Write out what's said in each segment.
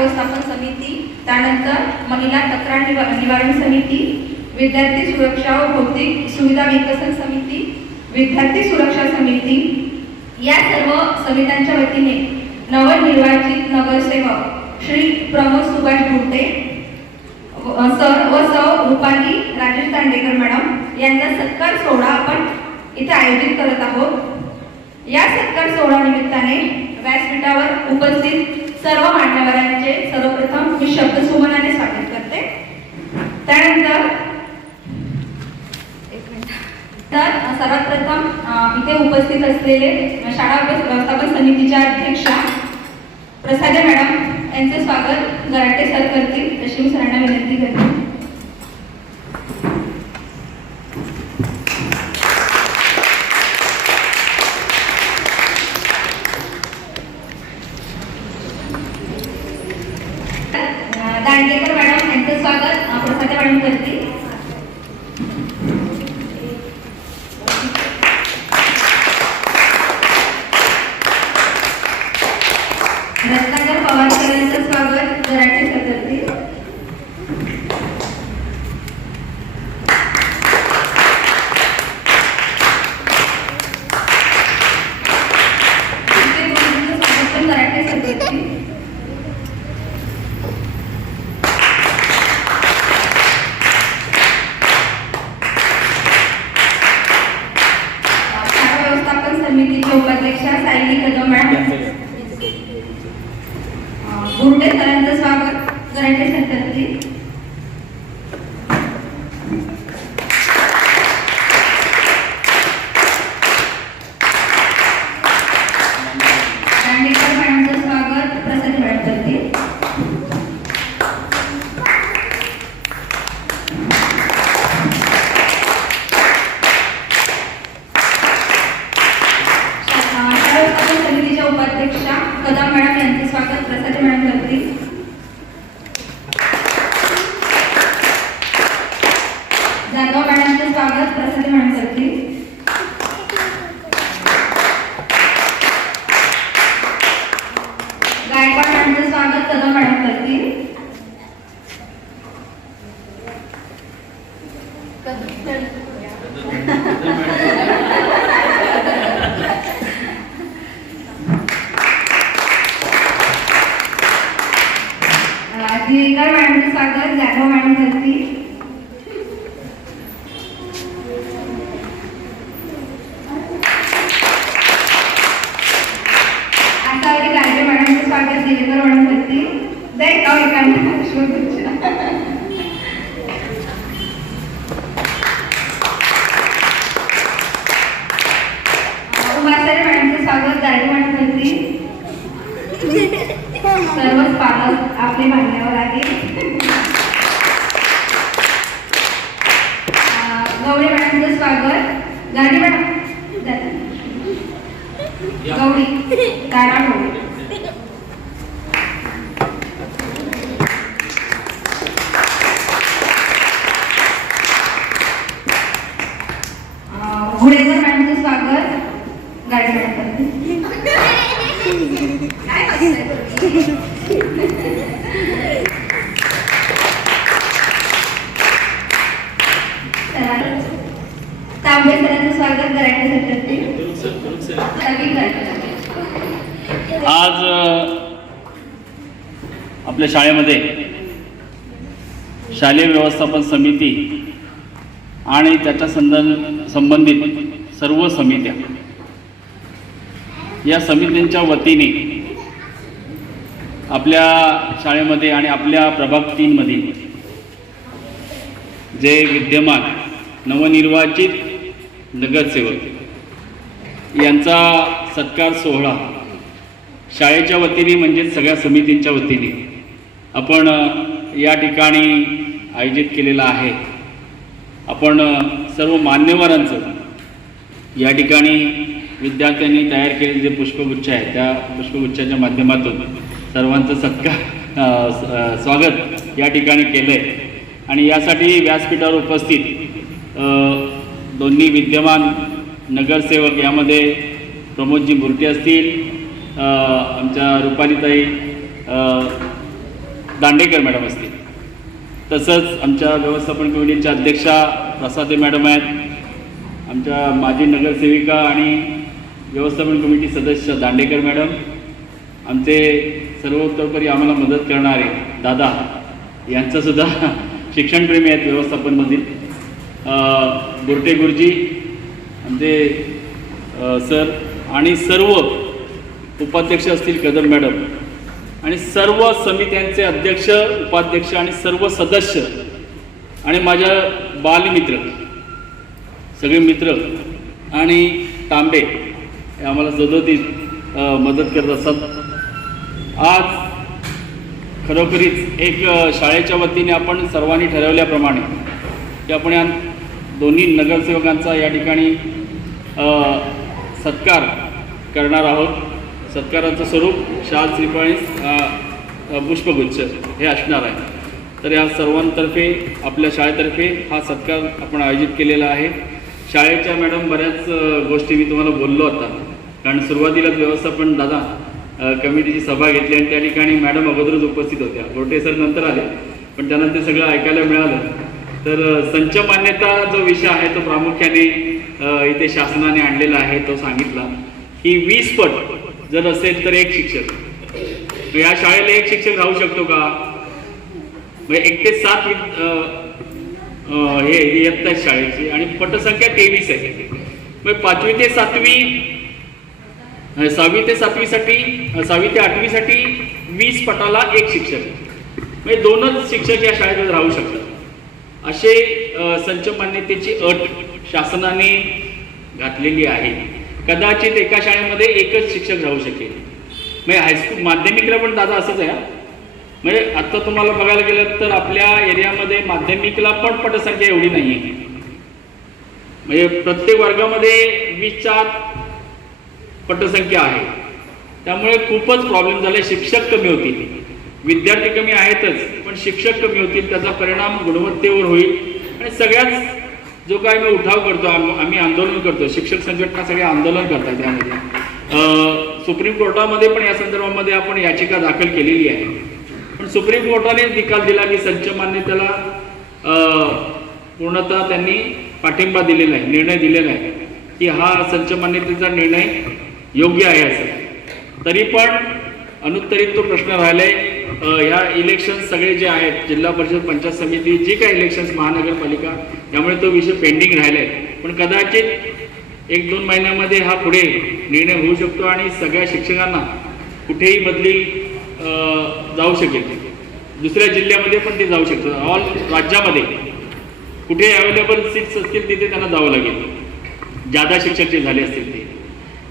व्यवस्थापन समिती, त्यानंतर महिला तक्रार निवारण समिती, विद्यार्थी सुरक्षा व भौतिक सुविधा विकसन समिती, विद्यार्थी सुरक्षा समिती या सर्व समित्यांच्या वतीने नवनिर्वाचित नगरसेवक श्री प्रमोद सुभाष गुटे सर व सौ रुपाली राजेश दांडेकर मॅडम यांचा सत्कार सोहळा आपण इथे आयोजित करत आहोत। या सत्कार सोहळा निमित्ताने व्यासपीठावर उपस्थित सर्व मान्यवरांचे सर्वप्रथम मी शब्दसुमनाने स्वागत करते। त्यानंतर सर्वात प्रथम इथे उपस्थित असलेले शाळा व्यवस्थापन समितीच्या अध्यक्षा प्रसाद मॅडम यांचे स्वागत गराटे सर करतील अशी मी सरांना विनंती करते। दांडेकर मॅडम यांचं स्वागत प्रसाद मॅडम करतील। रत्नाकर पवार यांचं स्वागत गराटे सर करतील। गराटे सर करतील। समितीचे उपाध्यक्षा सायली कदम मॅडम गुरुडे सरांचं स्वागत गराटे सर करतील। दांडेकर मॅडमचं स्वागत प्रसाद मॅडम करतील। समितीच्या उपाध्यक्षा कदम मॅडम यांचे स्वागत प्रसाद मॅडम करतील। जाधव मॅडमचे स्वागत प्रसाद मॅडम करतील। गायकवाड मॅडमचे स्वागत कदम मॅडम करतील। दिवेकर मॅडमचे स्वागत जाधव मॅडम करतील। आसावरी गाडगे मॅडमचे स्वागत दिवेकर मॅडम करतील। उमासारे मॅडमचे स्वागत दाडे मॅडम करतील। सर्वच पालक आपले मान्यवर आहेत। गवळी मॅडमचं स्वागत गाडी मॅडम गवळी तारा गवळी। घुडेकर मॅडमचं स्वागत गाडी मॅडम करते। तांबे सरांचं स्वागत गराटे सर करतील। आज आपल्या शाळेमध्ये शालेय व्यवस्थापन समिती आणि त्याच्या संबंधित सर्व समित्या या समित्यांच्या वतीने आपल्या शाळेमध्ये आणि आपल्या प्रभाग 3 मध्ये जे विद्यमान नवनिर्वाचित नगरसेवक यांचा सत्कार सोहळा शाळेच्या वतीने म्हणजे सगळ्या समितींच्या वतीने आपण या ठिकाणी आयोजित केलेला आहे। आपण सर्व मान्यवरांचं या ठिकाणी विद्यार्थ्यांनी तयार केलेले जे पुष्पगुच्छ आहे त्या पुष्पगुच्छाच्या माध्यमातून सर्वांचं सत्कार स्वागत या ठिकाणी केलं आहे। आणि यासाठी व्यासपीठावर उपस्थित दोन्ही विद्यमान नगरसेवक यामध्ये प्रमोदजी बुर्टे असतील, आमच्या रुपालीताई दांडेकर मॅडम असतील. तसंच आमच्या व्यवस्थापन कमिटीच्या अध्यक्षा प्रसादे मॅडम आहेत, आमच्या माजी नगरसेविका आणि व्यवस्थापन कमिटी सदस्य दांडेकर मॅडम, आमचे सर्वोत्तोपरी आम्हाला मदत करणारे दादा यांचंसुद्धा शिक्षणप्रेमी आहेत व्यवस्थापनमधील, बुरटे गुरुजी आमचे सर, आणि सर्व उपाध्यक्ष असतील कदम मॅडम, आणि सर्व समित्यांचे अध्यक्ष उपाध्यक्ष आणि सर्व सदस्य, आणि माझ्या बालमित्र सगळे मित्र आणि तांबे हे आम्हाला सदोतीत मदत करत असतात. आज खरोखरीच एक शाळेच्या वतीने आपण सर्वांनी ठरवल्याप्रमाणे की आपण या दोन्ही नगरसेवकांचा या ठिकाणी सत्कार करणार आहोत. सत्काराचं स्वरूप शाल श्रीफळ पुष्पगुच्छ हे असणार आहे. तर या सर्वांतर्फे आपल्या शाळेतर्फे हा सत्कार आपण आयोजित केलेला आहे. शाळेच्या मॅडम बऱ्याच गोष्टी मी तुम्हाला बोललो आता, कारण सुरुवातीलाच व्यवस्थापन दादा कमिटीची सभा घेतली आणि त्या ठिकाणी मॅडम अगोदरच उपस्थित होत्या. गोटे सर नंतर आले, पण त्यांना ते सगळं ऐकायला मिळालं. तर संच मान्यता जो विषय आहे तो प्रामुख्याने इथे शासनाने आणलेला आहे. तो सांगितला की 20 पट जर असेल तर एक शिक्षक. या शाळेला एक शिक्षक राहू शकतो का? 1 ते 7 हे इयत्ता शाळेची आणि पटसंख्या 23 आहे. मग 5वी ते 7वी 6वी ते 7वीसाठी 6वी ते 8वीसाठी 20 पटाला एक शिक्षक, म्हणजे 2च शिक्षक या शाळेत राहू शकतात. असे संच मान्यतेची अट शासनाने घातलेली आहे. कदाचित एका शाळेमध्ये एकच शिक्षक राहू शकेल. म्हणजे हायस्कूल माध्यमिकला पण दादा असंच आहे. म्हणजे आता तुम्हाला बघायला गेलं तर आपल्या एरियामध्ये माध्यमिकला पण पटसंख्या एवढी नाही आहे. म्हणजे प्रत्येक वर्गामध्ये 20च्या पटसंख्या आहे. त्यामुळे खूपच प्रॉब्लेम झाले. शिक्षक कमी होतील, विद्यार्थी कमी आहेतच, पण शिक्षक कमी होतील. त्याचा परिणाम गुणवत्तेवर होईल. आणि सगळ्याच जो काय मी उठाव करतो, आम्ही आंदोलन करतो, शिक्षक संघटना सगळे आंदोलन करतात. त्यामध्ये सुप्रीम कोर्टामध्ये पण या संदर्भामध्ये आपण याचिका दाखल केलेली आहे. पण सुप्रीम कोर्टाने निकाल दिला की संच मान्यतेला पूर्णतः त्यांनी पाठिंबा दिलेला आहे, निर्णय दिलेला आहे की हा संच मान्यतेचा निर्णय योग्य आहे असं. तरी पण अनुत्तरित तो प्रश्न राहिलाय. ह्या इलेक्शन सगळे जे आहेत, जिल्हा परिषद, पंचायत समिती, जे काही इलेक्शन्स, महानगरपालिका, त्यामुळे तो विषय पेंडिंग राहिलाय. पण कदाचित 1-2 महिन्यामध्ये हा पुढे निर्णय होऊ शकतो आणि सगळ्या शिक्षकांना कुठेही बदली जाऊ शकेल. दुसऱ्या जिल्ह्यामध्ये पण ते जाऊ शकतात. ऑल राज्यामध्ये कुठे अवेलेबल सीट्स असतील तिथे त्यांना जावं लागेल, जादा शिक्षक जे झाले असतील ते.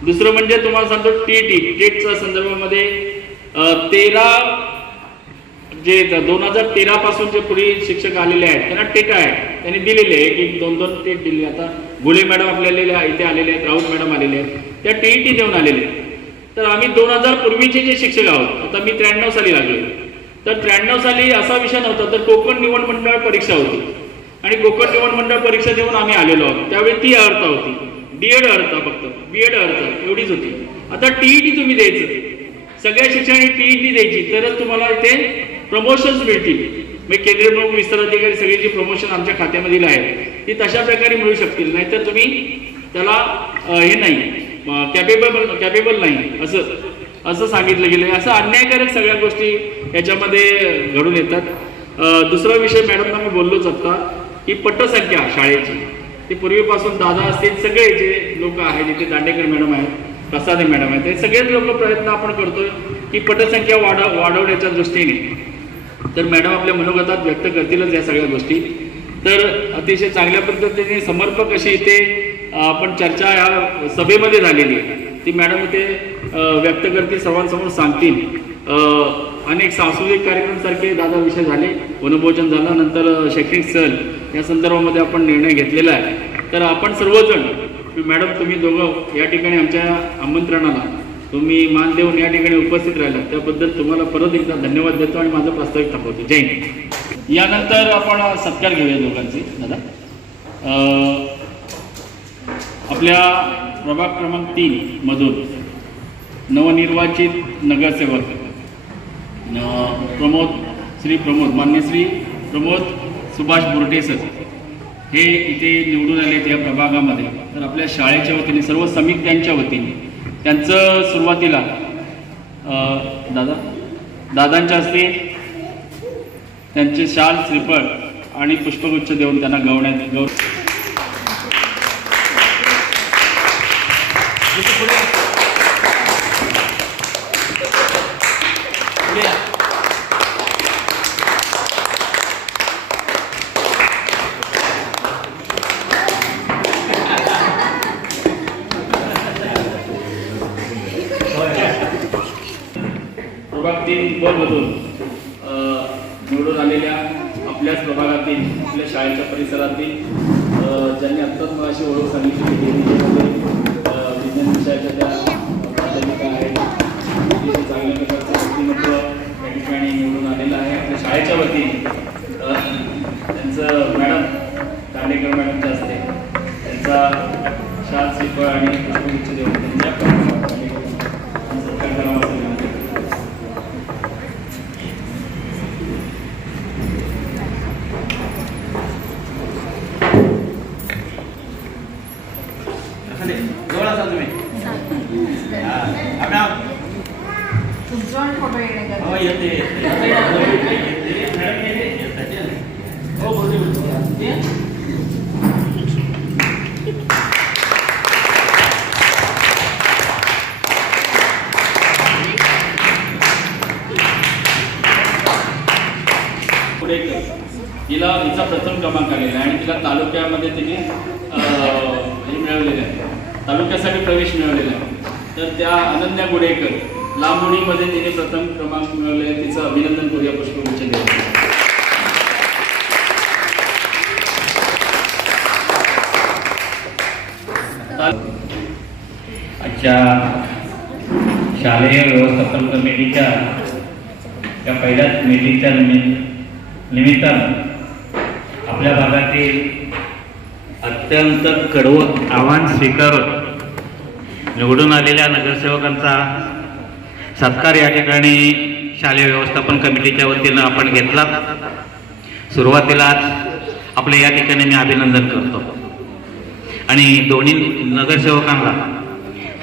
दुसरं म्हणजे तुम्हाला सांगतो टेटच्या संदर्भामध्ये 2013 पासून जे पूर्वी शिक्षक आलेले आहेत त्यांना टेट आहे, त्यांनी दिलेले आहे. 1-2 टेट दिले. आता गुले मॅडम आपल्याला इथे आलेले आहेत, राऊत मॅडम आलेले आहेत, त्या टेट देऊन आलेले आहेत. तर आम्ही 2000 पूर्वीचे जे शिक्षक आहोत, आता मी 93 साली लागले, तर 93 साली असा विषय नव्हता. तर कोकण निवड मंडळ परीक्षा होती आणि कोकण निवड मंडळ परीक्षा देऊन आम्ही आलेलो आहोत. त्यावेळी ती अर्हता होती, डीएड अर्हता, फक्त बीएड अर्हता एवढीच होती. आता टीईटी तुम्ही द्यायचं, सगळ्या शिक्षकांनी टीईटी द्यायची, तरच तुम्हाला इथे प्रमोशन्स मिळतील. म्हणजे केंद्रीय प्रमुख, विस्तार अधिकारी, सगळी जी प्रमोशन आमच्या खात्यामधील आहेत ती तशा प्रकारे मिळू शकतील. नाहीतर तुम्ही त्याला हे नाही, कॅपेबल नाही असं सांगितलं गेलं. असं अन्यायकारक सगळ्या गोष्टी याच्यामध्ये घडून येतात. दुसरा विषय मॅडमना मी बोललोच आता की पटसंख्या शाळेची, ते पूर्वीपासून दादा असतील, सगळे जे लोक आहेत, जिथे दांडेकर मॅडम आहेत, प्रसादे मॅडम आहेत, हे सगळेच लोक प्रयत्न आपण करतोय की पटसंख्या वाढवण्याच्या दृष्टीने. तर मॅडम आपल्या मनोगतात व्यक्त करतीलच या सगळ्या गोष्टी. तर अतिशय चांगल्या पद्धतीने समर्पक अशी इथे आपण चर्चा या सभेमध्ये झालेली आहे, ती मॅडम इथे व्यक्त करतील, सर्वांसमोर सांगतील. अनेक सांस्कृतिक कार्यक्रमसारखे दादा विषय झाले, वनभोजन झालं, नंतर शैक्षणिक सहल या संदर्भामध्ये आपण निर्णय घेतलेला आहे. तर आपण सर्वजण, मॅडम तुम्ही दोघं या ठिकाणी आमच्या आमंत्रणाला तुम्ही मान देऊन या ठिकाणी उपस्थित राहिला, त्याबद्दल तुम्हाला परत एकदा धन्यवाद देतो आणि माझं प्रास्ताविक थांबवतो. जय हिंद. यानंतर आपण सत्कार घेऊया दोघांचे. दादा, आपल्या प्रभाग क्रमांक 3 मधून नवनिर्वाचित नगरसेवक प्रमोद मान्य श्री प्रमोद सुभाष बोरटे सर हे इथे निवडून आले या प्रभागामध्ये. तर आपल्या शाळेच्या वतीने सर्व समित्यांच्या वतीने त्यांचं सुरुवातीला दादांच्या हस्ते त्यांचे शाल, श्रीफळ आणि पुष्पगुच्छ देऊन त्यांना गौरव. प्रभाग 3 मधून निवडून आलेल्या आपल्याच प्रभागातील आपल्या शाळेच्या परिसरातील ज्यांनी आत्ताच मला अशी ओळख सांगितली विज्ञान विषयाच्या त्या प्राध्यापिका आहेत, चांगल्या प्रकारचं व्यक्तिमत्व या ठिकाणी निवडून आलेलं आहे. आपल्या शाळेच्या वतीने त्यांचं मॅडम दांडेकर मॅडमच्या हस्ते त्यांचा शाल, श्रीफळ आणि पुष्पगुच्छ देऊन त्यांच्या सत्कार करावा असेल. हिचा प्रथम क्रमांक आलेला आहे आणि तिला तालुक्यामध्ये तिने हे मिळवलेलं आहे, तालुक्यासाठी प्रवेश मिळवलेला आहे. तर त्या अनन्या गुडेकर लांबुणीमध्ये तिने प्रथम क्रमांक मिळवले आहे. तिचं अभिनंदन करूया पुष्पगुच्छ देऊन. आजच्या शालेय व्यवस्थापन कमिटीच्या या पहिल्याच मीटिंगच्या निमित्तानं आपल्या भागातील अत्यंत कडवं आव्हान स्वीकारून निवडून आलेल्या नगरसेवकांचा सत्कार या ठिकाणी शालेय व्यवस्थापन कमिटीच्या वतीनं आपण घेतला. सुरुवातीलाच आपल्या या ठिकाणी मी अभिनंदन करतो आणि दोन्ही नगरसेवकांना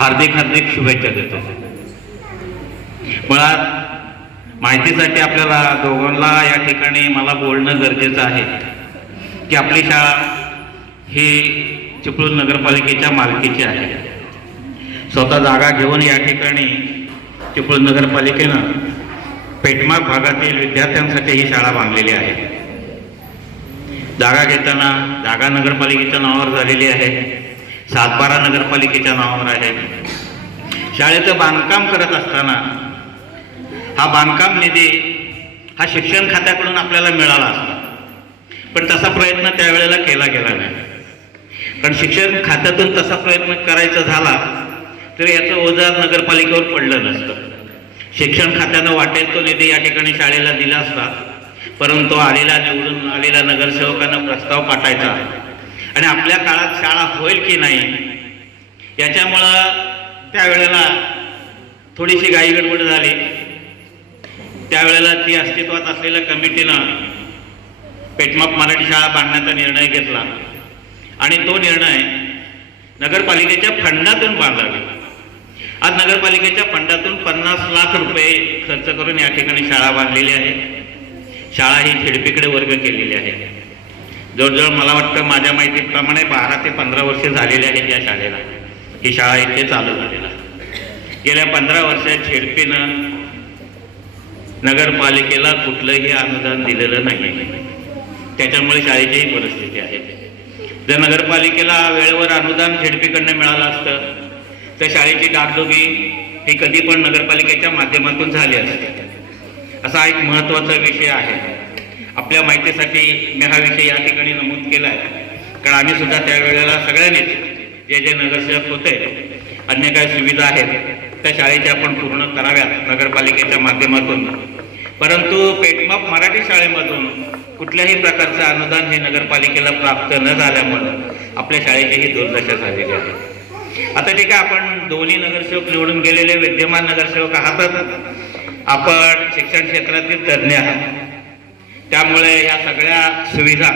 हार्दिक हार्दिक शुभेच्छा देतो. मुळात माहितीसाठी आपल्याला दोघांना या ठिकाणी मला बोलणं गरजेचं आहे की आपली शाळा ही चिपळूण नगरपालिकेच्या मालकीची आहे. स्वतः जागा घेऊन या ठिकाणी चिपळूण नगरपालिकेनं पेठमाग भागातील विद्यार्थ्यांसाठी ही शाळा बांधलेली आहे. जागा घेताना जागा नगरपालिकेच्या नावावर झालेली आहे, 7-12 नगरपालिकेच्या नावावर आहे. शाळेचं बांधकाम करत असताना हा बांधकाम निधी हा शिक्षण खात्याकडून आपल्याला मिळाला असता, पण तसा प्रयत्न त्यावेळेला केला गेला नाही. पण शिक्षण खात्यातून तसा प्रयत्न करायचा झाला तर याचं ओझं नगरपालिकेवर पडलं नसतं. शिक्षण खात्यानं वाटेल तो निधी या ठिकाणी शाळेला दिला असता, परंतु निवडून आलेल्या नगरसेवकांना प्रस्ताव पाठवायचा आणि आपल्या काळात शाळा होईल की नाही याच्यामुळं त्यावेळेला थोडीशी घाईगडबड झाली. त्यावेळेला ती अस्तित्वात असलेल्या कमिटीनं पेठमाग मराठी शाळा बांधण्याचा निर्णय घेतला आणि तो निर्णय नगरपालिकेच्या फंडातून बांधला गेला. आज नगरपालिकेच्या फंडातून 50 लाख रुपये खर्च करून या ठिकाणी शाळा बांधलेली आहे. शाळा ही झेडपीकडे वर्ग केलेली आहे. जवळजवळ मला वाटतं माझ्या माहितीप्रमाणे 12 ते 15 वर्षे झालेली आहेत या शाळेला. ही शाळा इथे चालू झालेला. गेल्या 15 वर्षात झेडपीनं नगरपालिकेला कुठलंही अनुदान दिलेलं नाही. त्याच्यामुळे शाळेची ही परिस्थिती आहे. जर नगरपालिकेला वेळेवर अनुदान झेडपीकडनं मिळालं असतं तर शाळेची डागडुगी ही कधी पण नगरपालिकेच्या माध्यमातून झाली असते. असा एक महत्त्वाचा विषय आहे. आपल्या माहितीसाठी मी हा विषय या ठिकाणी नमूद केला आहे, कारण आम्ही सुद्धा त्यावेळेला सगळ्यांनीच जे नगरसेवक होते अन्य काही सुविधा आहेत त्या शाळेच्या आपण पूर्ण कराव्यात नगरपालिकेच्या माध्यमातून. परंतु पेठमाग मराठी शाळेमधून कुठल्याही प्रकारचं अनुदान हे नगरपालिकेला प्राप्त न झाल्यामुळं आपल्या शाळेची ही दुर्दशा झालेली आहे. आता ठीक आहे, आपण दोन्ही नगरसेवक निवडून गेलेले विद्यमान नगरसेवक आहातच. आपण शिक्षण क्षेत्रातील तज्ज्ञ आहात. त्यामुळे या सगळ्या सुविधा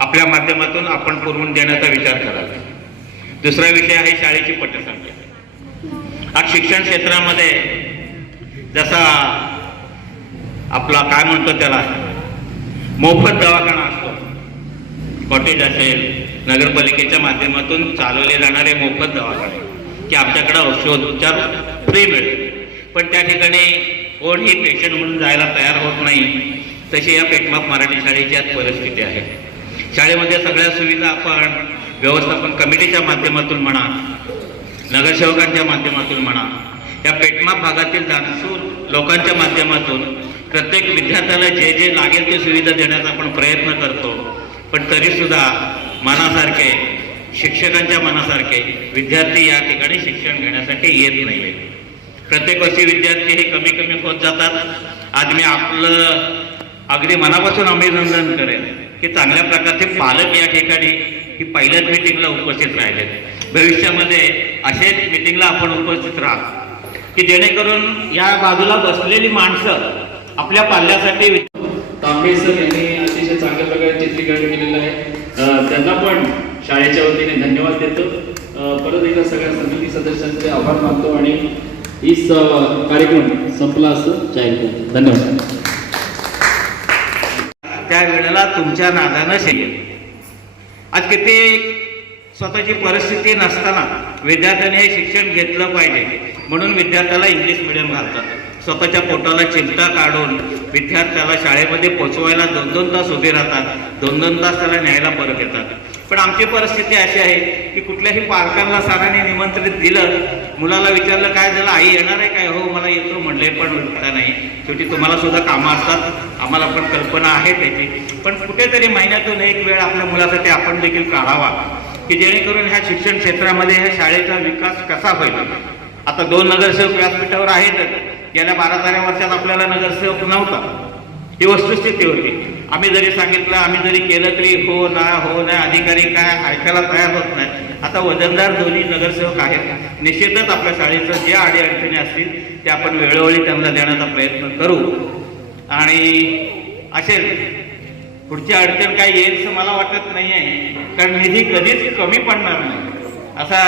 आपल्या माध्यमातून आपण पुरवून देण्याचा विचार करावा. दुसरा विषय आहे शाळेची पटसंख्या. आज शिक्षण क्षेत्रामध्ये जसा आपला काय म्हणतो त्याला मोफत दवाखाना असतो, कॉटेज असेल, नगरपालिकेच्या माध्यमातून चालवले जाणारे मोफत दवाखाने की आमच्याकडे औषधोपचार फ्री मिळेल, पण त्या ठिकाणी कोणीही पेशंट म्हणून जायला तयार होत नाही. तशी या पेठमाप मराठी शाळेची आज परिस्थिती आहे. शाळेमध्ये सगळ्या सुविधा आपण व्यवस्थापन कमिटीच्या माध्यमातून म्हणा, नगरसेवकांच्या माध्यमातून म्हणा, या पेठमाप भागातील दानशूर लोकांच्या माध्यमातून प्रत्येक विद्यार्थ्याला जे जे लागेल ते सुविधा देण्याचा आपण प्रयत्न करतो. पण तरीसुद्धा मनासारखे, शिक्षकांच्या मनासारखे विद्यार्थी या ठिकाणी शिक्षण घेण्यासाठी येत नाही. प्रत्येक वर्षी विद्यार्थी हे कमी कमी होत जातात. आज मी आपलं अगदी मनापासून अभिनंदन करेन की चांगल्या प्रकारचे पालक या ठिकाणी ही पहिल्याच मीटिंगला उपस्थित राहिले. भविष्यामध्ये असेच मीटिंगला आपण उपस्थित राहा की जेणेकरून या बाजूला बसलेली माणसं आपल्या पाल्यासाठी. तांबे सर यांनी अतिशय चांगल्या प्रकारे चित्रीकरण केलेलं आहे. त्यांना पण शाळेच्या वतीने धन्यवाद देतो. परत एकदा सगळ्या समिती सदस्यांचे आभार मानतो आणि ही कार्यक्रम संपला असं जाहीर करतो. धन्यवाद. त्या वेळेला तुमच्या नादानं शेल. आज किती स्वतःची परिस्थिती नसताना विद्यार्थ्यांनी हे शिक्षण घेतलं पाहिजे म्हणून विद्यार्थ्याला इंग्लिश मिडियम घालतात. स्वतःच्या पोटाला चिंता काढून विद्यार्थ्याला शाळेमध्ये पोचवायला 2-2 तास उभे राहतात, 2-2 तास त्याला न्यायला परत येतात. पण आमची परिस्थिती अशी आहे की कुठल्याही पालकांना सरांनी निमंत्रित दिलं, मुलाला विचारलं काय झालं, आई येणार आहे काय, हो मला येतो म्हणले, पण होता नाही. शेवटी तुम्हाला सुद्धा कामं असतात, आम्हाला पण कल्पना आहे त्याची. पण कुठेतरी महिन्यातून एक वेळ आपल्या मुलासाठी आपण देखील काढावा की जेणेकरून ह्या शिक्षण क्षेत्रामध्ये ह्या शाळेचा विकास कसा होईल. आता 2 नगरसेवक व्यासपीठावर आहेतच. गेल्या 12-13 वर्षात आपल्याला नगरसेवक नव्हता, ही वस्तुस्थिती होती. आम्ही जरी सांगितलं, आम्ही जरी केलं तरी हो ना अधिकारी काय ऐकायला तयार होत नाही. आता वजनदार दोन्ही नगरसेवक आहेत. निश्चितच आपल्या शाळेचं जे अडीअडचणी असतील ते आपण वेळोवेळी त्यांना देण्याचा प्रयत्न करू. आणि असेल पुढची अडचण काय येईल असं मला वाटत नाही आहे, कारण निधी कधीच कमी पडणार नाही असा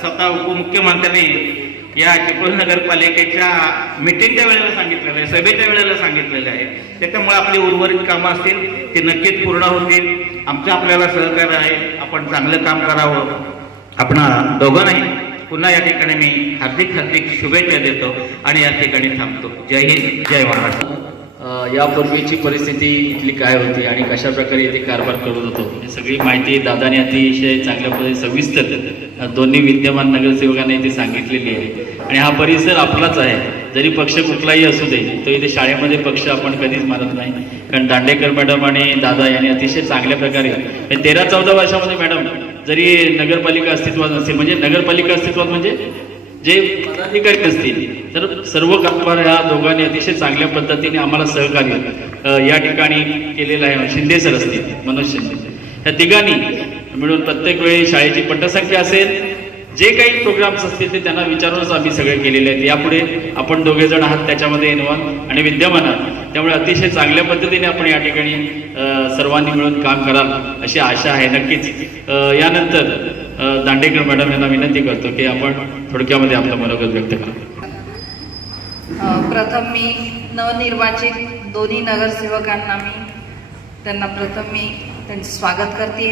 स्वतः उपमुख्यमंत्र्यांनी या चिपळूण नगरपालिकेच्या मीटिंगच्या वेळेला सांगितलेलं आहे, सभेच्या वेळेला सांगितलेलं आहे. त्याच्यामुळे आपली उर्वरित कामं असतील ती नक्कीच पूर्ण होतील. आमचं आपल्याला सहकार्य आहे, आपण चांगलं काम करावं. आपण दोघांनाही पुन्हा या ठिकाणी मी हार्दिक शुभेच्छा देतो आणि या ठिकाणी थांबतो. जय हिंद, जय महाराष्ट्र. यापूर्वीची परिस्थिती इथली काय होती आणि कशा प्रकारे इथे कारभार करत होतो ही सगळी माहिती दादाने अतिशय चांगल्या पद्धतीने सविस्तर दोन्ही विद्यमान नगरसेवकांना इथे सांगितलेली आहे. आणि हा परिसर आपलाच आहे. जरी पक्ष कुठलाही असू दे, तो इथे शाळेमध्ये पक्ष आपण कधीच मानत नाही. कारण दांडेकर मॅडम आणि दादा यांनी अतिशय चांगल्या प्रकारे 13-14 वर्षामध्ये मॅडम जरी नगरपालिका अस्तित्वात नसेल, म्हणजे नगरपालिका अस्तित्वात म्हणजे जे पदाधिकारी असतील तर सर्व कारभार ह्या दोघांनी अतिशय चांगल्या पद्धतीने आम्हाला सहकार्य या ठिकाणी केलेलं आहे. शिंदे सर असतील, मनोज शिंदे, ह्या तिघांनी मिळून प्रत्येक वेळी शाळेची पटसंख्या असेल, जे काही प्रोग्राम्स असतील ते त्यांना विचारूनच आम्ही सगळे केलेले आहेत. यापुढे आपण दोघेजण आहात त्याच्यामध्ये इन्व्हॉल्व आणि विद्यमान आहात, त्यामुळे अतिशय चांगल्या पद्धतीने आपण या ठिकाणी सर्वांनी मिळून काम कराल अशी आशा आहे. नक्कीच यानंतर दांडेकर मॅडम यांना विनंती करतो की आपण थोडक्यामध्ये आपलं मनोगत व्यक्त करा. प्रथम मी नवनिर्वाचित दोन्ही नगरसेवकांना त्यांना प्रथम मी त्यांचे स्वागत करते.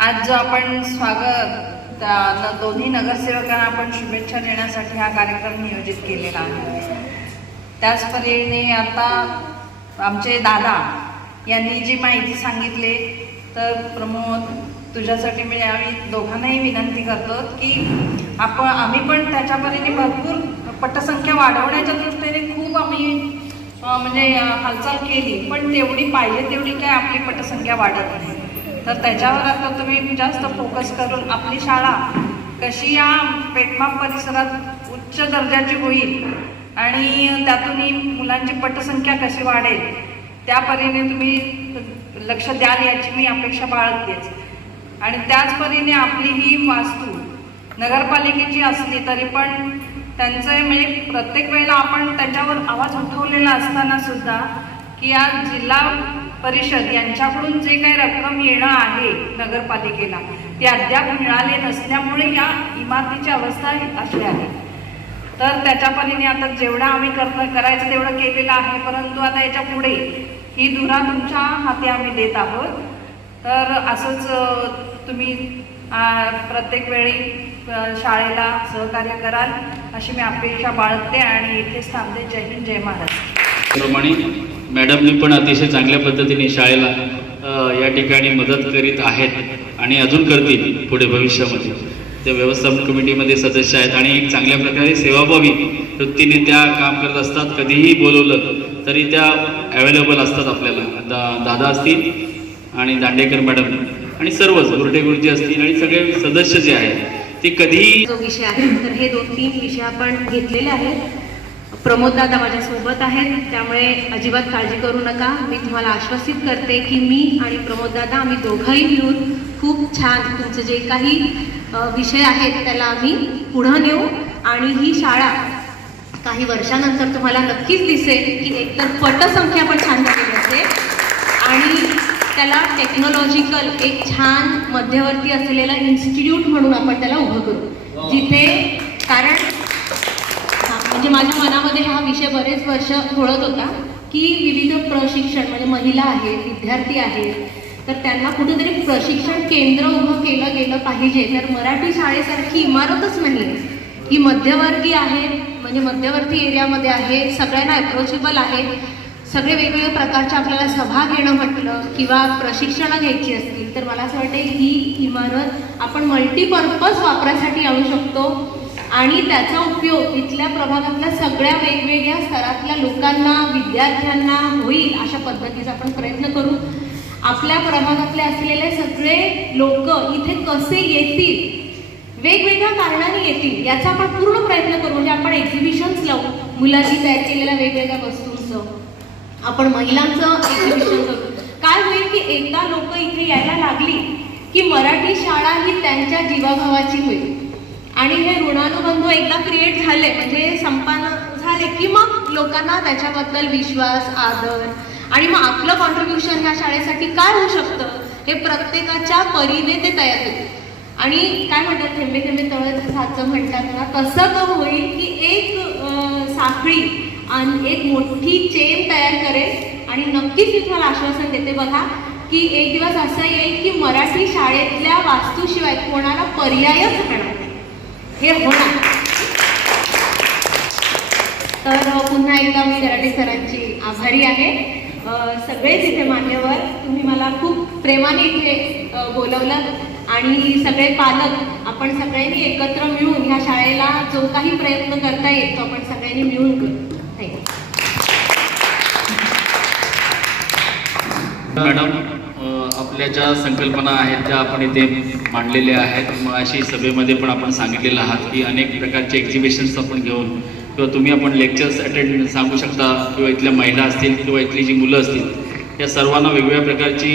आज जो आपण स्वागत त्या दोन्ही नगरसेवकांना आपण शुभेच्छा देण्यासाठी हा कार्यक्रम नियोजित केलेला आहे. त्याच परीने आता आमचे दादा यांनी जी माहिती सांगितली, तर प्रमोद तुझ्यासाठी मी यावेळी दोघांनाही विनंती करतो की आम्ही पण त्याच्या परीने भरपूर पटसंख्या वाढवण्याच्या दृष्टीने खूप आम्ही म्हणजे हालचाल केली, पण तेवढी पाहिजे तेवढी काय आपली पटसंख्या वाढत नाही. तर त्याच्यावर आता तुम्ही जास्त फोकस करून आपली शाळा कशी या पेठमाप परिसरात उच्च दर्जाची होईल आणि त्यातूनही मुलांची पटसंख्या कशी वाढेल त्या परीने तुम्ही लक्ष द्याल याची मी अपेक्षा बाळगतेच. आणि त्याच परीने आपली ही वास्तू नगरपालिकेची असली तरी पण त्यांचं म्हणजे प्रत्येक वेळेला आपण त्याच्यावर आवाज उठवलेला असताना सुद्धा की आज जिल्हा परिषद यांच्याकडून जे काही रक्कम येणं आहे नगरपालिकेला ते अद्याप मिळाले नसल्यामुळे या इमारतीची अवस्था अशी आहे. तर त्याच्या परीने आता जेवढं आम्ही करायचं तेवढं केलेलं आहे, परंतु आता याच्या पुढे ही धुरा तुमच्या हाती आम्ही देत आहोत. तर असंच तुम्ही प्रत्येक वेळी शाळेला सहकार्य कराल अशी मी अपेक्षा बाळगते आणि इथेच थांबते. जय हिंद, जय महाराष्ट्र. प्रमाणे मॅडमनी पण अतिशय चांगल्या पद्धतीने शाळेला या ठिकाणी मदत करीत आहेत आणि अजून करतील पुढे भविष्यामध्ये. त्या व्यवस्थापन कमिटीमध्ये सदस्य आहेत आणि एक चांगल्या प्रकारे सेवाभावी वृत्तीने त्या काम करत असतात. कधीही बोलवलं तरी त्या अवेलेबल असतात आपल्याला. दादा असतील आणि दांडेकर मॅडम आणि सर्वच गुरटे गुरुजी असतील आणि सगळे सदस्य जे आहेत ते कधीही. जो विषय आहे तर हे 2-3 विषय आपण घेतलेले आहेत. प्रमोद दादा माझ्यासोबत आहेत, त्यामुळे अजिबात काळजी करू नका. मी तुम्हाला आश्वासित करते की मी आणि प्रमोद दादा आम्ही दोघंही मिळून खूप छान तुमचे जे काही विषय आहेत त्याला आम्ही पुढं नेऊ आणि ही शाळा काही वर्षानंतर तुम्हाला नक्कीच दिसेल की एकतर पटसंख्या पण छान झालेली असेल आणि त्याला टेक्नॉलॉजिकल एक छान मध्यवर्ती असलेला इन्स्टिट्यूट म्हणून आपण त्याला उभं करू. जिथे कारण म्हणजे माझ्या मनामध्ये हा विषय बरेच वर्ष घोळत होता की विविध प्रशिक्षण म्हणजे महिला आहेत, विद्यार्थी आहेत, तर त्यांना कुठेतरी प्रशिक्षण केंद्र उभं केलं गेलं पाहिजे. तर मराठी शाळेसारखी इमारतच नाही, ही मध्यवर्गीय आहे, म्हणजे मध्यवर्ती एरियामध्ये आहे, सगळ्यांना अप्रोचेबल आहे. सगळे वेगवेगळ्या प्रकारच्या आपल्याला सभा घेणं म्हटलं किंवा प्रशिक्षणं घ्यायची असतील तर मला असं वाटतं ही इमारत आपण मल्टीपर्पज वापरासाठी आणू शकतो आणि त्याचा उपयोग इथल्या प्रभागातल्या सगळ्या वेगवेगळ्या स्तरातल्या लोकांना, विद्यार्थ्यांना होईल अशा पद्धतीचा आपण प्रयत्न करू. आपल्या प्रभागातले असलेले सगळे लोक इथे कसे येतील, वेगवेगळ्या कारणाने येतील याचा आपण पूर्ण प्रयत्न करू. म्हणजे आपण एक्झिबिशन्स लावू, मुलांनी तयार केलेल्या वेगवेगळ्या वस्तूंचं, आपण महिलांचं एक्झिबिशन करू. काय होईल की एकदा लोक इथे यायला लागली की मराठी शाळा ही त्यांच्या जीवाभावाची होईल आणि हे ऋणानुबंध एकदा क्रिएट झाले म्हणजे संपन्न झाले की मग लोकांना त्याच्याबद्दल विश्वास, आदर आणि मग आपलं कॉन्ट्रीब्युशन ह्या शाळेसाठी काय होऊ शकतं हे प्रत्येकाच्या परीने ते तयार होईल. आणि काय म्हणतात थेंबे थेंबे तळं साचं म्हणतात ना, तसं तो होईल की एक साखळी आणि एक मोठी चेन तयार करेल आणि नक्कीच मी तुम्हाला आश्वासन देते बघा की एक दिवस असं येईल की मराठी शाळेतल्या वास्तूशिवाय कोणाला पर्यायच राहणार नाही, हे होणार. तर पुन्हा एकदा मी कराटे सरांची आभारी आहे. सगळेच इथे मान्यवर, तुम्ही मला खूप प्रेमाने इथे बोलवलं आणि सगळे पालक आपण सगळ्यांनी एकत्र मिळून ह्या शाळेला जो काही प्रयत्न करता येईल तो आपण सगळ्यांनी मिळून करू. मॅडम, आपल्या ज्या संकल्पना आहेत त्या आपण इथे मांडलेल्या आहेत. मग अशी सभेमध्ये पण आपण सांगितलेलं आहात की अनेक प्रकारचे एक्झिबिशन्स आपण घेऊन किंवा तुम्ही आपण लेक्चर्स अटेंड सांगू शकता किंवा इथल्या महिला असतील किंवा इथली जी मुलं असतील या सर्वांना वेगवेगळ्या प्रकारची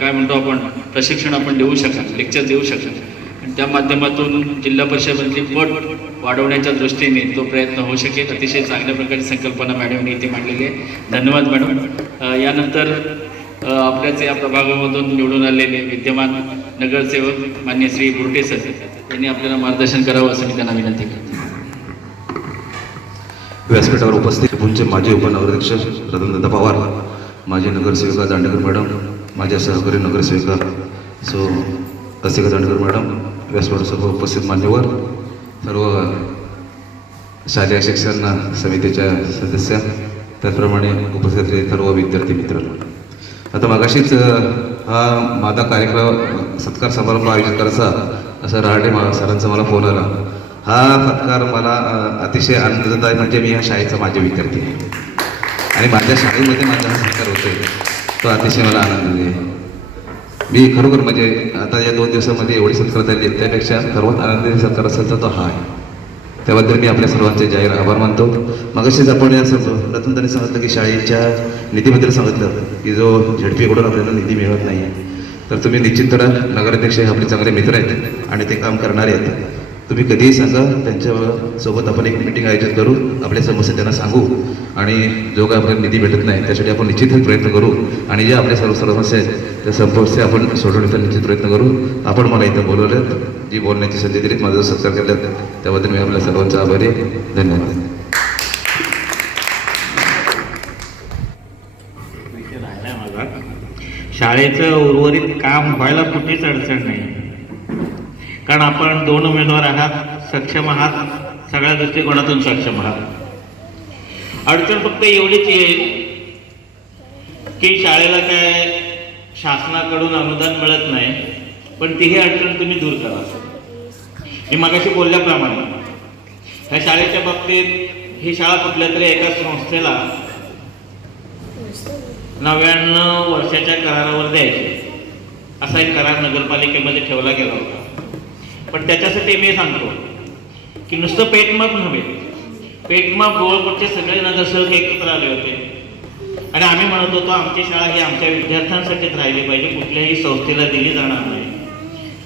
काय म्हणतो आपण प्रशिक्षण आपण देऊ शकाल, लेक्चर देऊ शकाल आणि त्या माध्यमातून जिल्हा परिषदेमधली पट वाढवण्याच्या दृष्टीने तो प्रयत्न होऊ शकेल. अतिशय चांगल्या प्रकारची संकल्पना मॅडमने इथे मांडलेली आहे. धन्यवाद मॅडम. यानंतर आपल्याच या प्रभागामधून निवडून आलेले विद्यमान नगरसेवक मान्य श्री गुरटे सर यांनी आपल्याला मार्गदर्शन करावं असं मी त्यांना विनंती करतो. व्यासपीठावर उपस्थित पुंचे माजी उपनगराध्यक्ष रतनदादा पवार, माजी नगरसेविका दांडेकर मॅडम, माझ्या सहकारी नगरसेविका सो रसिका दांडेकर मॅडम, व्यासपीठावर सर्व उपस्थित मान्यवर, सर्व शालेय शिक्षण समितीच्या सदस्य, त्याचप्रमाणे उपस्थित सर्व विद्यार्थी मित्रांनो. आता मगाशीच हा माझा कार्यक्रम सत्कार समारंभ आयोजित करायचा असं रहाटे सरांचा मला फोन आला. हा सत्कार मला अतिशय आनंददायक आहे. म्हणजे मी ह्या शाळेचा माझे विद्यार्थी आहे आणि माझ्या शाळेमध्ये माझा हा सत्कार होतोय तो अतिशय मला आनंद आहे. मी खरोखर म्हणजे आता या 2 दिवसामध्ये एवढे सत्कार झाले त्यापेक्षा सर्वात आनंदी सत्कार असेल तर तो हा आहे. त्याबद्दल मी आपल्या सर्वांचे जाहीर आभार मानतो. मगाशीच आपण या रतनदाने सांगितलं की शाळेच्या निधीबद्दल सांगितलं की जो झेडपीकडून आपल्याला निधी मिळत नाही आहे, तर तुम्ही निश्चितपणे नगराध्यक्ष हे आपले चांगले मित्र आहेत आणि ते काम करणारे आहेत. तुम्ही कधीही सांगा, त्यांच्यासोबत आपण एक मीटिंग आयोजित करू, आपल्या समस्या त्यांना सांगू आणि जो काय आपल्याला निधी भेटत नाही त्यासाठी आपण निश्चितच प्रयत्न करू आणि जे आपल्या सर्व समस्या आहेत त्या समस्या आपण सोडवण्याचा निश्चित प्रयत्न करू. आपण मला इथं बोलवलं, जी बोलण्याची संधी दिली, माझा सत्कार केला, त्याबद्दल मी आपल्या सर्वांचा आभारी आहे. धन्यवाद. विषय राहिला माझा. शाळेचं उर्वरित काम व्हायला कुठलीच अडचण नाही, कारण आपण 2 उमेदवार आहात, सक्षम आहात, सगळ्या दृष्टिकोनातून सक्षम आहात. अडचण फक्त एवढीच येईल की शाळेला काय शासनाकडून अनुदान मिळत नाही, पण तीही अडचण तुम्ही दूर करा. मी मगाशी बोलल्याप्रमाणे ह्या शाळेच्या बाबतीत ही शाळा कुठल्या तरी एका संस्थेला 99 वर्षाच्या करारावर द्यायची, असा एक करार नगरपालिकेमध्ये ठेवला गेला होता. पण त्याच्यासाठी मी सांगतो की नुसतं पेटमाप नव्हे, पेटमाप गोळकोटचे सगळे नगरसेवक एकत्र आले होते आणि आम्ही म्हणत होतो आमची शाळा ही आमच्या विद्यार्थ्यांसाठीच राहिली पाहिजे, कुठल्याही संस्थेला दिली जाणार नाही.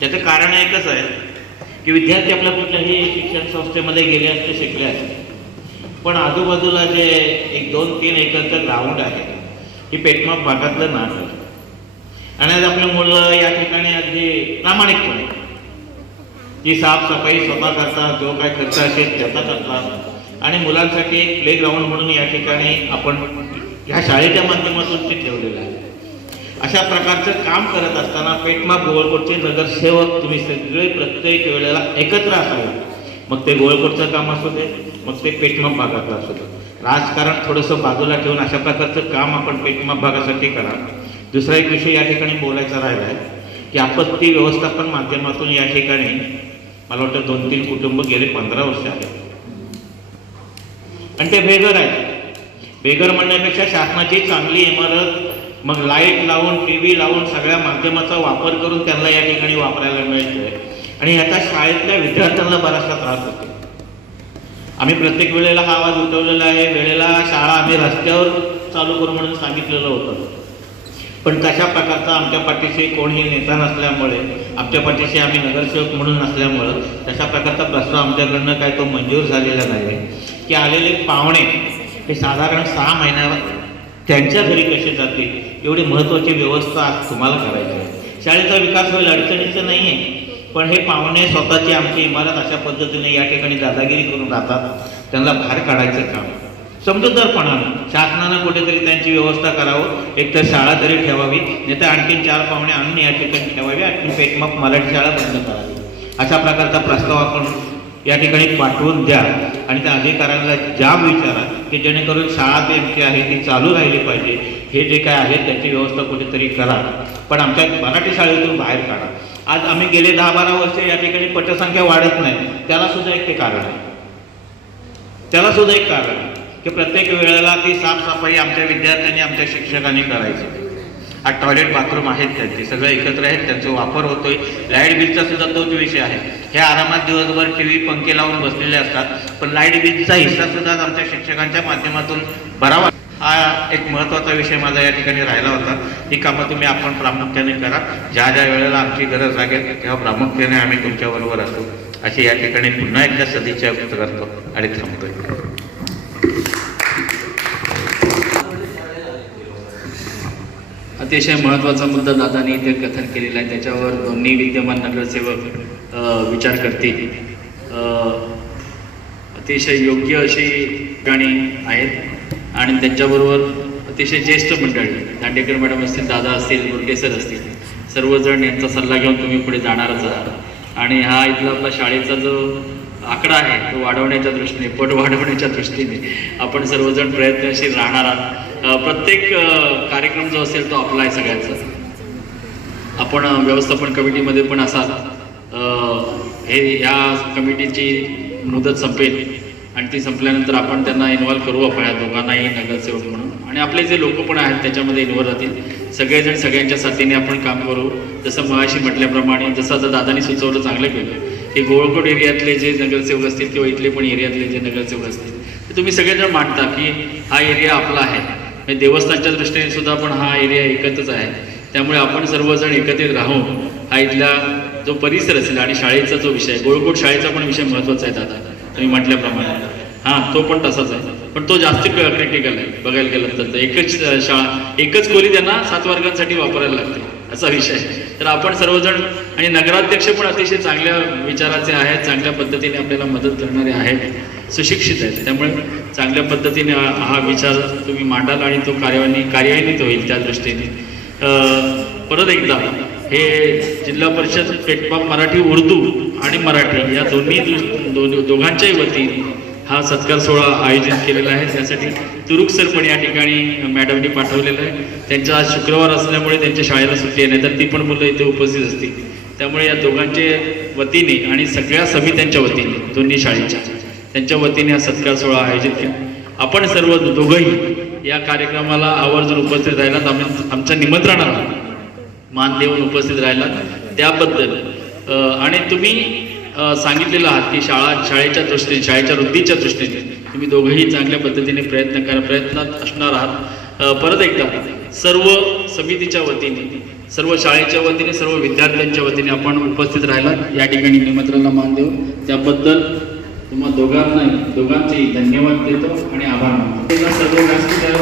त्याचं कारण एकच आहे की विद्यार्थी आपल्या कुठल्याही शिक्षण संस्थेमध्ये गेले असते, शिकले असते, पण आजूबाजूला जे 1-2-3 एकरचं ग्राउंड आहे ही पेटमाप भागातलं नाट आहे. आणि आज आपल्या मुलं या ठिकाणी अगदी प्रामाणिकपणे जी साफसफाई स्वतः करतात, जो काय खर्च असेल त्याचा करतात आणि मुलांसाठी एक प्ले ग्राउंड म्हणून या ठिकाणी आपण ह्या शाळेच्या माध्यमातून ते ठेवलेलं आहे. अशा प्रकारचं काम करत असताना पेटमाप गोळकोटचे नगरसेवक तुम्ही सगळे प्रत्येक वेळेला एकत्र असावे. मग ते गोळकोटचं काम असू दे, मग ते पेटमाप भागातलं असू दे. राजकारण थोडंसं बाजूला ठेवून अशा प्रकारचं काम आपण पेटमाप भागासाठी करा. दुसरा एक विषय या ठिकाणी बोलायचा राहिला आहे की आपत्ती व्यवस्थापन माध्यमातून या ठिकाणी मला वाटतं 2-3 कुटुंब गेले 15 वर्ष आहेत आणि ते बेघर आहेत. बेघर म्हणण्यापेक्षा शासनाची चांगली इमारत, मग लाईट लावून, TV लावून, सगळ्या माध्यमाचा वापर करून त्यांना या ठिकाणी वापरायला मिळतंय आणि ह्याचा शाळेतल्या विद्यार्थ्यांना बराचसा त्रास होतो. आम्ही प्रत्येक वेळेला हा आवाज उठवलेला आहे, वेळेला शाळा आम्ही रस्त्यावर चालू करू म्हणून सांगितलेलं होतं, पण तशा प्रकारचा आमच्या पाठीशी कोणीही नेता नसल्यामुळे, आमच्या पाठीशी आम्ही नगरसेवक म्हणून नसल्यामुळं तशा प्रकारचा प्रश्न आमच्याकडनं काय तो मंजूर झालेला नाही की आलेले पाहुणे हे साधारण 6 महिन्यावर त्यांच्या घरी कसे जातील एवढी महत्त्वाची व्यवस्था आज तुम्हाला करायची आहे. शाळेचा विकास होईल, अडचणीचं नाही आहे, पण हे पाहुणे स्वतःची आमची इमारत अशा पद्धतीने या ठिकाणी दादागिरी करून राहतात, त्यांना बाहेर काढायचं काम समजूतदारपणानं शासनानं कुठेतरी त्यांची व्यवस्था करावं. एकतर शाळा तरी ठेवावी, नाही तर आणखीन 4 पाहुणे आणून या ठिकाणी ठेवावी आणि पेटमाप मराठी शाळा बंद करावी. अशा प्रकारचा प्रस्ताव आपण या ठिकाणी पाठवून द्या आणि त्या अधिकाऱ्यांना जाब विचारा की जेणेकरून शाळा त्यांची आहे ती चालू राहिली पाहिजे. हे जे काय आहे त्याची व्यवस्था कुठेतरी करा, पण आमच्या मराठी शाळेतून बाहेर काढा. आज आम्ही गेले 10-12 वर्ष या ठिकाणी पटसंख्या वाढत नाही, त्याला सुद्धा एक कारण आहे, त्याला सुद्धा एक कारण आहे की प्रत्येक वेळेला ती साफसफाई आमच्या विद्यार्थ्यांनी, आमच्या शिक्षकांनी करायची. आज टॉयलेट बाथरूम आहेत त्यांचे, सगळं एकत्र आहेत, त्यांचा वापर होतोय. लाईट बिलचा सुद्धा तोच विषय आहे. हे आरामात दिवसभर TV पंखे लावून बसलेले असतात, पण लाईट बिलचा हिस्सा सुद्धा आमच्या शिक्षकांच्या माध्यमातून भरावा. हा एक महत्त्वाचा विषय माझा या ठिकाणी राहिला होता. ही कामं तुम्ही आपण प्रामुख्याने करा. ज्या ज्या वेळेला आमची गरज लागेल तेव्हा प्रामुख्याने आम्ही तुमच्याबरोबर असू, अशी या ठिकाणी पुन्हा एकदा सदिच्छा व्यक्त करतो आणि थांबतोय. अतिशय महत्त्वाचा मुद्दा दादांनी इथे कथन केलेला आहे, त्याच्यावर दोन्ही विद्यमान नगरसेवक विचार करतील. अतिशय योग्य अशी ठिकाणी आहेत आणि त्यांच्याबरोबर अतिशय ज्येष्ठ मंडळी, दांडेकर मॅडम असतील, दादा असतील, मुरके सर असतील, सर्वजण यांचा सल्ला घेऊन तुम्ही पुढे जाणारच आहात आणि हा इथला आपला शाळेचा जो आकडा आहे तो वाढवण्याच्या दृष्टीने, पट वाढवण्याच्या दृष्टीने आपण सर्वजण प्रयत्नशील राहणार आहात. प्रत्येक कार्यक्रम जो असेल तो आपला आहे सगळ्यांचा. आपण व्यवस्थापन कमिटीमध्ये पण असाल, हे ह्या कमिटीची मुदत संपेल आणि ती संपल्यानंतर आपण त्यांना इन्व्हॉल्व करू, आपण या दोघांनाही नगरसेवक म्हणून, आणि आपले जे लोक पण आहेत त्याच्यामध्ये इन्व्हॉल्व राहतील. सगळेजण सगळ्यांच्या साथीने आपण काम करू. जसं मगाशी म्हटल्याप्रमाणे, जसं आता दादानी सुचवलं, चांगलं केलं की गोळकोट एरियातले जे नगरसेवक असतील किंवा इथले पण एरियातले जे नगरसेवक असतील ते तुम्ही सगळेजण मांडता की हा एरिया आपला आहे. देवस्थानच्या दृष्टीने सुद्धा पण हा एरिया एकत्रच आहे, त्यामुळे आपण सर्वजण एकत्रित राहून हा इथला जो परिसर असेल आणि शाळेचा जो विषय, गोळकोट शाळेचा पण विषय महत्त्वाचा आहे दादा तुम्ही म्हटल्याप्रमाणे, हां तो पण तसाच आहे, पण तो जास्त क्रिटिकल आहे बघायला गेलं तर. एकच शाळा एकच खोली त्यांना 7 वर्गांसाठी वापरायला लागते असा विषय आहे. तर आपण सर्वजण आणि नगराध्यक्ष पण अतिशय चांगल्या विचाराचे आहेत, चांगल्या पद्धतीने आपल्याला मदत करणारे आहेत, सुशिक्षित आहेत. त्यामुळे चांगल्या पद्धतीने हा विचार तुम्ही मांडाल आणि तो कार्यान्वित होईल. त्या दृष्टीने परत एकदा हे जिल्हा परिषद प्लॅटफॉर्म मराठी उर्दू आणि मराठी या दोघांच्याही वतीने हा सत्कार सोहळा आयोजित केलेला आहे. त्यासाठी तुरुक सर पण या ठिकाणी मॅडमनी पाठवलेलं आहे. त्यांचा आज शुक्रवार असल्यामुळे त्यांच्या शाळेला सुट्टी आहे, नाही तर ती पण मुलं इथे उपस्थित असतील. त्यामुळे या दोघांच्या वतीने आणि सगळ्या समित्यांच्या वतीने दोन्ही शाळेच्या त्यांच्या वतीने हा सत्कार सोहळा आयोजित केला. आपण सर्व दोघंही या कार्यक्रमाला आवर्जून उपस्थित राहिलात, आमच्या निमंत्रणाला मान देऊन उपस्थित राहिलात त्याबद्दल. आणि तुम्ही सांगितलेलं आहात की शाळेच्या दृष्टीने, शाळेच्या वृद्धीच्या दृष्टीने तुम्ही दोघंही चांगल्या पद्धतीने प्रयत्नात असणार आहात. परत एकदा सर्व समितीच्या वतीने, सर्व शाळेच्या वतीने, सर्व विद्यार्थ्यांच्या वतीने आपण उपस्थित राहिलात, या ठिकाणी निमंत्रणाला मान देऊ त्याबद्दल तुम्हा दोघांचेही धन्यवाद देतो आणि आभार मानतो. सर्व व्यासपीठावर